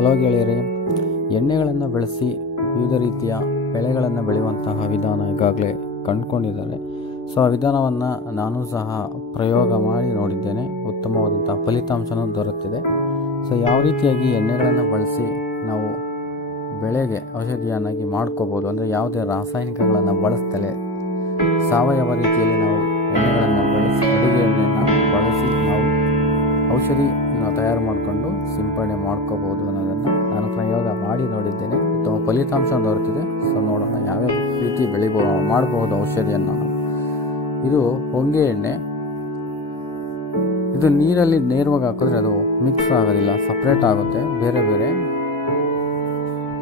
Hello ಗೆಳೆಯರೇ, ಎಣ್ಣೆಗಳನ್ನು ಬಳಸಿ ವಿವಿಧ ರೀತಿಯ ಬೆಳೆಗಳನ್ನು ಬೆಳೆಯುವಂತಹ ವಿಧಾನ ಈಗಾಗಲೇ ಕಂಡುಕೊಂಡಿದ್ದಾರೆ. ಸೊ ಆ ವಿಧಾನವನ್ನು ನಾನು ಸಹ ಪ್ರಯೋಗ ಮಾಡಿ ನೋಡಿದ್ದೇನೆ. ಉತ್ತಮವಾದಂಥ ಫಲಿತಾಂಶನೂ ದೊರೆತಿದೆ. ಸೊ ಯಾವ ರೀತಿಯಾಗಿ ಎಣ್ಣೆಗಳನ್ನು ಬಳಸಿ ನಾವು ಬೆಳೆಗೆ ಔಷಧಿಯನ್ನಾಗಿ ಮಾಡ್ಕೋಬೋದು, ಅಂದರೆ ಯಾವುದೇ ರಾಸಾಯನಿಕಗಳನ್ನು ಬಳಸ್ತಲೇ ಸಾವಯವ ರೀತಿಯಲ್ಲಿ ನಾವು ಎಣ್ಣೆಗಳನ್ನು ಬಳಸಿ, ಅಡುಗೆ ಎಣ್ಣೆಯನ್ನು ಬಳಸಿ ನಾವು ಔಷಧಿ ತಯಾರು ಮಾಡಿಕೊಂಡು ಸಿಂಪಡಣೆ ಮಾಡ್ಕೋಬೋದು ಅನ್ನೋದನ್ನು ನಾನು ಪ್ರಯೋಗ ಮಾಡಿ ನೋಡಿದ್ದೇನೆ. ಉತ್ತಮ ಫಲಿತಾಂಶ ದೊರೆತಿದೆ. ಸೊ ನೋಡೋಣ ಯಾವ್ಯಾವ ರೀತಿ ಮಾಡಬಹುದು ಔಷಧಿಯನ್ನು. ಇದು ಹೊಂಗೆ ಎಣ್ಣೆ. ಇದು ನೀರಲ್ಲಿ ನೇರವಾಗಿ ಹಾಕಿದ್ರೆ ಅದು ಮಿಕ್ಸ್ ಆಗೋದಿಲ್ಲ, ಸಪ್ರೇಟ್ ಆಗುತ್ತೆ. ಬೇರೆ ಬೇರೆ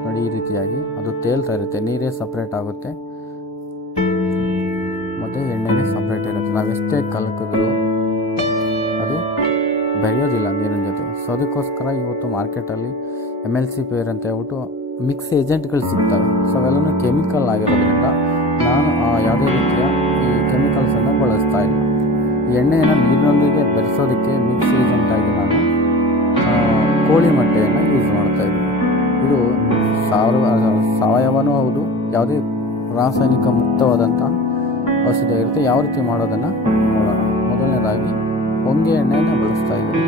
ನೋಡಿ ಈ ರೀತಿಯಾಗಿ ಅದು ತೇಲ್ತಾ ಇರುತ್ತೆ, ನೀರೇ ಸಪ್ರೇಟ್ ಆಗುತ್ತೆ ಮತ್ತು ಎಣ್ಣೆನೇ ಸಪ್ರೇಟ್ ಇರುತ್ತೆ. ನಾವೆಷ್ಟೇ ಕಲಕಿದ್ರು ಅದು ಬೆಳೆಯೋದಿಲ್ಲ ನೀರಿನ ಜೊತೆ. ಸೊ ಅದಕ್ಕೋಸ್ಕರ ಇವತ್ತು ಮಾರ್ಕೆಟಲ್ಲಿ MLC ಪೇರ್ ಅಂತ ಹೇಳ್ಬಿಟ್ಟು ಮಿಕ್ಸ್ ಏಜೆಂಟ್ಗಳು ಸಿಗ್ತವೆ. ಸೊ ಅವೆಲ್ಲನೂ ಕೆಮಿಕಲ್ ಆಗಿರೋದ್ರಿಂದ ನಾನು ಯಾವುದೇ ರೀತಿಯ ಈ ಕೆಮಿಕಲ್ಸನ್ನು ಬಳಸ್ತಾ ಇಲ್ಲ. ಎಣ್ಣೆಯನ್ನು ನೀರಿನೊಂದಿಗೆ ಬೆರೆಸೋದಕ್ಕೆ ಮಿಕ್ಸ್ ಏಜೆಂಟಾಗಿ ನಾನು ಕೋಳಿ ಮೊಟ್ಟೆಯನ್ನು ಯೂಸ್ ಮಾಡ್ತಾ ಇದ್ದೀನಿ. ಇದು ಸಾವಯವನೂ ಹೌದು, ಯಾವುದೇ ರಾಸಾಯನಿಕ ಮುಕ್ತವಾದಂಥ ಔಷಧಿ ಆಗಿರುತ್ತೆ. ಯಾವ ರೀತಿ ಮಾಡೋದನ್ನು ನೋಡೋಣ. ಮೊದಲನೇದಾಗಿ ಹೊಂಗೆ ಎಣ್ಣೆಯನ್ನು ಬಳಸ್ತಾ ಇದ್ದೀನಿ.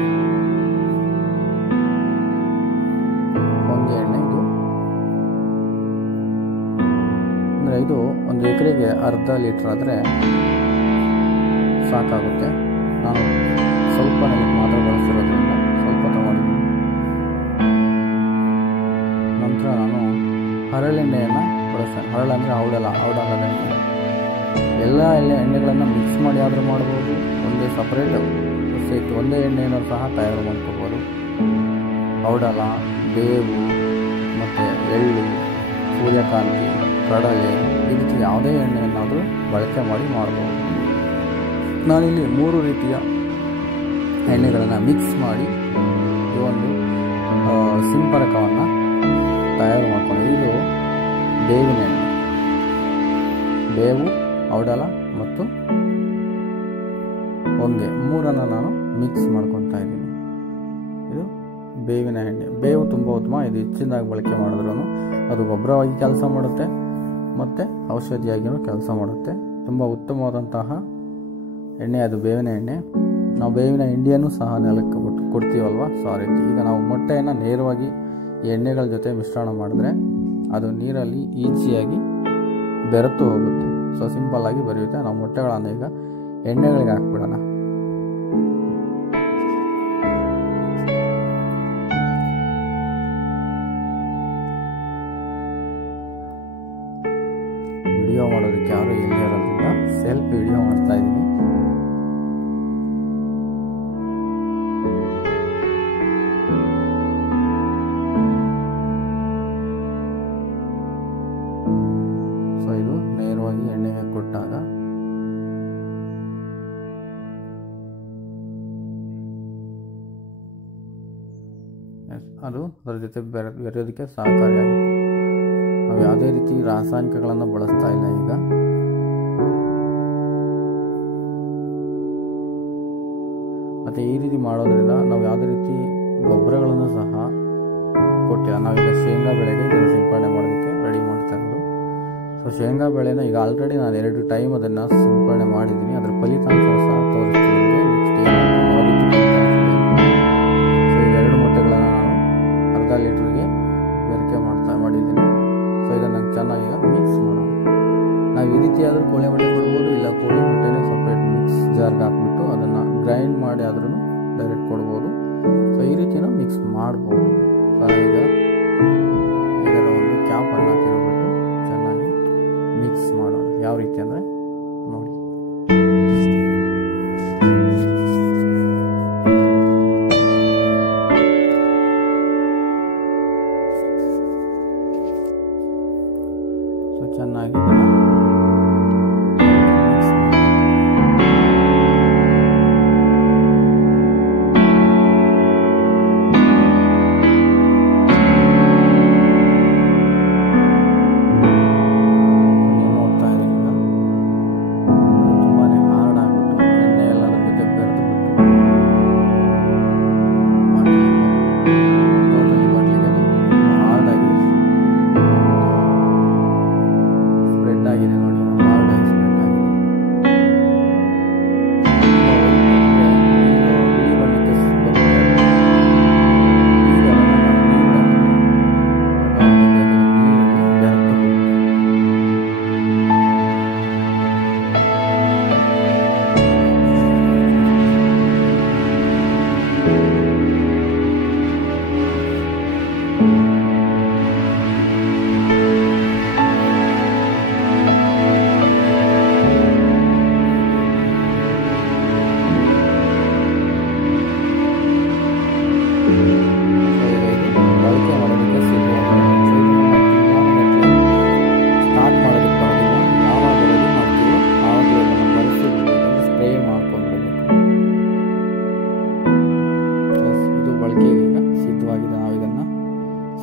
ಹೊಂಗೆ ಎಣ್ಣೆ ಇದು ಒಂದು ಎಕರೆಗೆ ಅರ್ಧ ಲೀಟ್ರ್ ಆದರೆ ಸಾಕಾಗುತ್ತೆ. ನಾನು ಸ್ವಲ್ಪ ಮಾತ್ರ ಬಳಸಿರೋದ್ರಿಂದ ಸ್ವಲ್ಪ ತಗೊಂಡಿದ್ದೀನಿ. ನಂತರ ನಾನು ಹರಳೆಣ್ಣೆಯನ್ನು ಬಳಸ್ತೇನೆ. ಹರಳೆಂದರೆ ಔಡಲದ ಎಣ್ಣೆ. ಎಲ್ಲ ಎಣ್ಣೆಗಳನ್ನು ಮಿಕ್ಸ್ ಮಾಡಿ ಆದರೂ ಮಾಡ್ಬೋದು, ಒಂದೇ ಸಪ್ರೇಟ್ ಒಂದೇ ಎಣ್ಣೆಯನ್ನು ಸಹ ತಯಾರು ಮಾಡ್ಕೋಬೋದು. ಔಡಲ, ಬೇವು ಮತ್ತು ಎಳ್ಳು, ಸೂರ್ಯಕಾಂತಿ, ಕಡಲೆ, ಈ ರೀತಿ ಯಾವುದೇ ಎಣ್ಣೆಯನ್ನಾದರೂ ಬಳಕೆ ಮಾಡಿ ಮಾಡ್ಬೋದು. ನಾನಿಲ್ಲಿ 3 ರೀತಿಯ ಎಣ್ಣೆಗಳನ್ನು ಮಿಕ್ಸ್ ಮಾಡಿ ಈ ಒಂದು ಸಿಂಪರಕವನ್ನು ತಯಾರು ಮಾಡ್ಕೊಂಡಿದ್ದೀನಿ. ಇದು ಬೇವಿನ ಎಣ್ಣೆ, ಬೇವು, ಔಡಲ ಮತ್ತು ಹೊಂಗೆ 3ಅನ್ನು ನಾನು ಮಿಕ್ಸ್ ಮಾಡ್ಕೊತಾ ಇದ್ದೀನಿ. ಇದು ಬೇವಿನ ಎಣ್ಣೆ. ಬೇವು ತುಂಬ ಉತ್ತಮ. ಇದು ಹೆಚ್ಚಿನದಾಗಿ ಬಳಕೆ ಮಾಡಿದ್ರೂ ಅದು ಗೊಬ್ಬರವಾಗಿ ಕೆಲಸ ಮಾಡುತ್ತೆ ಮತ್ತು ಔಷಧಿಯಾಗಿಯೂ ಕೆಲಸ ಮಾಡುತ್ತೆ. ತುಂಬ ಉತ್ತಮವಾದಂತಹ ಎಣ್ಣೆ ಅದು ಬೇವಿನ ಎಣ್ಣೆ. ನಾವು ಬೇವಿನ ಹಿಂಡಿಯನ್ನು ಸಹ ನೆಲಕ್ಕೆ ಕೊಡ್ತೀವಲ್ವ, ಸೊ ಆ ರೀತಿ. ಈಗ ನಾವು ಮೊಟ್ಟೆಯನ್ನು ನೇರವಾಗಿ ಈ ಎಣ್ಣೆಗಳ ಜೊತೆ ಮಿಶ್ರಣ ಮಾಡಿದ್ರೆ ಅದು ನೀರಲ್ಲಿ ಈಸಿಯಾಗಿ ಬೆರೆತು ಹೋಗುತ್ತೆ. ಸೊ ಸಿಂಪಲ್ಲಾಗಿ ಬೆರೆಯುತ್ತೆ. ನಾವು ಮೊಟ್ಟೆಗಳನ್ನು ಈಗ ಎಣ್ಣೆಗಳಿಗೆ ಹಾಕ್ಬಿಡೋಣ. ವಿಡಿಯೋ ಮಾಡೋದಕ್ಕೆ ಯಾರು ಇಲ್ಲದೆ ಇರೋದ್ರಿಂದ ಸೆಲ್ಫ್ ವಿಡಿಯೋ ಮಾಡ್ತಾ ಇದ್ದೀನಿ. ಸೊ ಇದು ನೇರವಾಗಿ ಎಣ್ಣೆಗೆ ಕೊಟ್ಟಾಗ ಅದು ಅದರ ಜೊತೆ ಬೆರೆಯೋದಕ್ಕೆ ಸಹಕಾರಿಯಾಗುತ್ತೆ. ನಾವು ಯಾವುದೇ ರೀತಿ ರಾಸಾಯನಿಕಗಳನ್ನು ಬಳಸ್ತಾ ಇಲ್ಲ ಈಗ. ಮತ್ತು ಈ ರೀತಿ ಮಾಡೋದ್ರಿಂದ ನಾವು ಯಾವುದೇ ರೀತಿ ಗೊಬ್ಬರಗಳನ್ನು ಸಹ ಕೊಟ್ಟಿಲ್ಲ. ನಾವೀಗ ಶೇಂಗಾ ಬೆಳೆಗೆ ಇದನ್ನು ಸಿಂಪಡಣೆ ಮಾಡೋದಕ್ಕೆ ರೆಡಿ ಮಾಡ್ತಾ ಇರೋದು. ಸೊ ಶೇಂಗಾ ಬೆಳೆನ ಈಗ ಆಲ್ರೆಡಿ ನಾನು 2 ಟೈಮ್ ಅದನ್ನು ಸಿಂಪಡಣೆ ಮಾಡಿದ್ದೀನಿ. ಅದರ ಫಲಿತಾಂಶ ಸಹ ತೋರಿಸ್ತೀನಿ ನಿಮಗೆ. ಸೊ ಈಗ 2 ಮೊಟ್ಟೆಗಳನ್ನು ನಾನು ಅರ್ಧ ಲೀಟ್ರಿಗೆ ಬೆರಕೆ ಮಾಡಿದ್ದೀನಿ. ಸೊ ಇದನ್ನು ಚೆನ್ನಾಗಿ ಮಿಕ್ಸ್ ಮಾಡೋಣ. ನಾವು ಈ ರೀತಿ ಆದರೂ ಕೋಳಿ ಮೊಟ್ಟೆ ಕೊಡ್ಬೋದು, ಇಲ್ಲ ಕೋಳಿ ಮೊಟ್ಟೆನೇ ಸಪ್ರೇಟ್ ಮಿಕ್ಸ್ ಜಾರ್ಗೆ ಹಾಕ್ಬಿಟ್ಟು ಅದನ್ನು ಗ್ರೈಂಡ್ ಮಾಡಿ ಆದ್ರೂ ಡೈರೆಕ್ಟ್ ಕೊಡ್ಬೋದು. ಸೊ ಈ ರೀತಿನ ಮಿಕ್ಸ್ ಮಾಡ್ಬೋದು. ಸೊ ಈಗ ಇದರ ಒಂದು ಕ್ಯಾಪನ್ನು ತಿರುಗಿಬಿಟ್ಟು ಚೆನ್ನಾಗಿ ಮಿಕ್ಸ್ ಮಾಡೋಣ. ಯಾವ ರೀತಿ ಅಂದರೆ ನೋಡಿ. ಸೊ ಚೆನ್ನಾಗಿ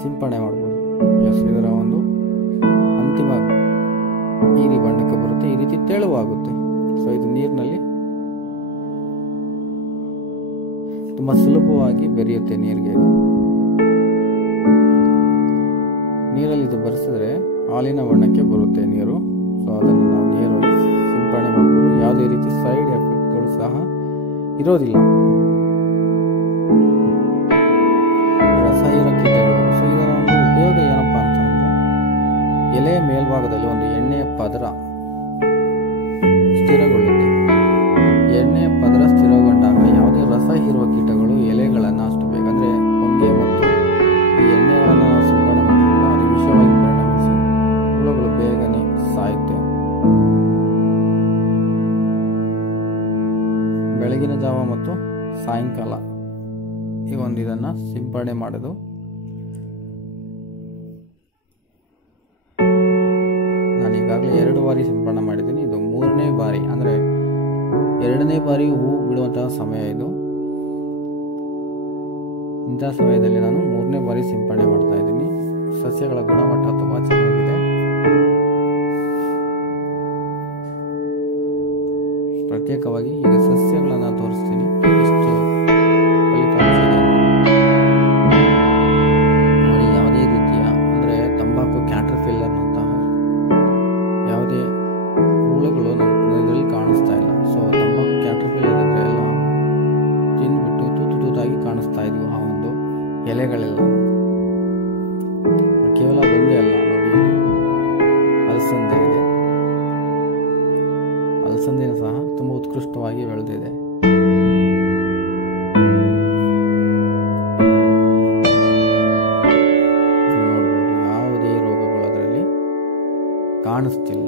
ಸಿಂಪಡಣೆ ಮಾಡ್ಬೋದು. ಎಸ್, ಇದರ ಒಂದು ಅಂತಿಮ ನೀಲಿ ಬಣ್ಣಕ್ಕೆ ಬರುತ್ತೆ. ಈ ರೀತಿ ತೆಳುವಾಗುತ್ತೆ. ಸೊ ಇದು ನೀರಿನಲ್ಲಿ ತುಂಬ ಸುಲಭವಾಗಿ ಬೆರೆಯುತ್ತೆ. ನೀರಿಗೆ ನೀರಲ್ಲಿ ಇದು ಬೆರೆಸಿದ್ರೆ ಹಾಲಿನ ಬಣ್ಣಕ್ಕೆ ಬರುತ್ತೆ ನೀರು. ಸೊ ಅದನ್ನು ನಾವು ನೇರವಾಗಿ ಸಿಂಪಡಣೆ ಮಾಡ್ಬೋದು. ಯಾವುದೇ ರೀತಿ ಸೈಡ್ ಎಫೆಕ್ಟ್ಗಳು ಸಹ ಇರೋದಿಲ್ಲ. ರಸಾಯನ ಕೀಟಗಳು. ಸೊ ಇದರ ಒಂದು ಉಪಯೋಗ ಏನಪ್ಪಾ ಅಂತಂದ್ರೆ, ಎಲೆಯ ಮೇಲ್ಭಾಗದಲ್ಲಿ ಒಂದು ಎಣ್ಣೆಯ ಪದರ ಸ್ಥಿರಗೊಳ್ಳುತ್ತೆ. ಎಣ್ಣೆಯ ಪದರ ಸ್ಥಿರಗೊಂಡಾಗ ಯಾವುದೇ ರಸ ಹೀರುವ ಕೀಟಗಳು ಎಲೆಗಳನ್ನು ಅಷ್ಟು ಬೇಗ ಅಂದರೆ ಹೊಂಗೆ ಮತ್ತು ಈ ಎಣ್ಣೆಗಳನ್ನು ನಾವು ಸಿಂಪಡಣೆ ಮಾಡೋದ್ರಿಂದ ಅದು ವಿಷವಾಗಿ ಪರಿಣಮಿಸಿ ಹುಳುಗಳು ಬೇಗನೆ ಸಾಯುತ್ತೆ. ಬೆಳಗಿನ ಜಾವ ಮತ್ತು ಸಾಯಂಕಾಲ ಈ ಒಂದು ಇದನ್ನು ಸಿಂಪಡಣೆ ಮಾಡೋದು. ನಾನು ಈಗಾಗಲೇ 2 ಬಾರಿ ಸಿಂಪಡಣೆ ಮಾಡಿದ್ದೀನಿ. ಇದು 3ನೇ ಬಾರಿ, ಅಂದರೆ 2ನೇ ಬಾರಿ ಹೂ ಬಿಡುವಂತಹ ಸಮಯ ಇದು. ಇಂತಹ ಸಮಯದಲ್ಲಿ ನಾನು 3ನೇ ಬಾರಿ ಸಿಂಪಡಣೆ ಮಾಡ್ತಾ ಇದ್ದೀನಿ. ಸಸ್ಯಗಳ ಗುಣಮಟ್ಟ ತುಂಬಾ ಚೆನ್ನಾಗಿದೆ. ಪ್ರತ್ಯೇಕವಾಗಿ ಈಗ ಸಸ್ಯಗಳನ್ನು ತೋರಿಸ್ತೀನಿ. ಇಷ್ಟು ಫಲಿತಾಂಶ ಇದೆ ನೋಡಿ. ಯಾವುದೇ ರೀತಿಯ ಅಂದರೆ ತಂಬಾಕು ಕ್ಯಾಟರ್ಪಿಲ್ಲರ್ನಂತಹ ಯಾವುದೇ ಹುಳುಗಳು ಇದರಲ್ಲಿ ಕಾಣಿಸ್ತಾ ಇಲ್ಲ. ಸೊ ತಂಬಾಕು ಕ್ಯಾಟರ್ಪಿಲ್ಲರ್ ಇದ್ರೆ ಎಲ್ಲ ತಿಂದ್ಬಿಟ್ಟು ತೂತಾಗಿ ಕಾಣಿಸ್ತಾ ಇದೀವಿ ಆ ಒಂದು ಎಲೆಗಳೆಲ್ಲ. ಕೇವಲ ಒಂದೇ ಅಲ್ಲ ನೋಡಿ, ಅಲಸಂದೆ ಇದೆ. ಅಲಸಂದೆನೂ ಸಹ ತುಂಬ ಉತ್ಕೃಷ್ಟವಾಗಿ ಬೆಳೆದಿದೆ. ನೋಡ್ಬೋದು ಯಾವುದೇ ರೋಗಗಳು ಅದರಲ್ಲಿ ಕಾಣಿಸ್ತಿಲ್ಲ.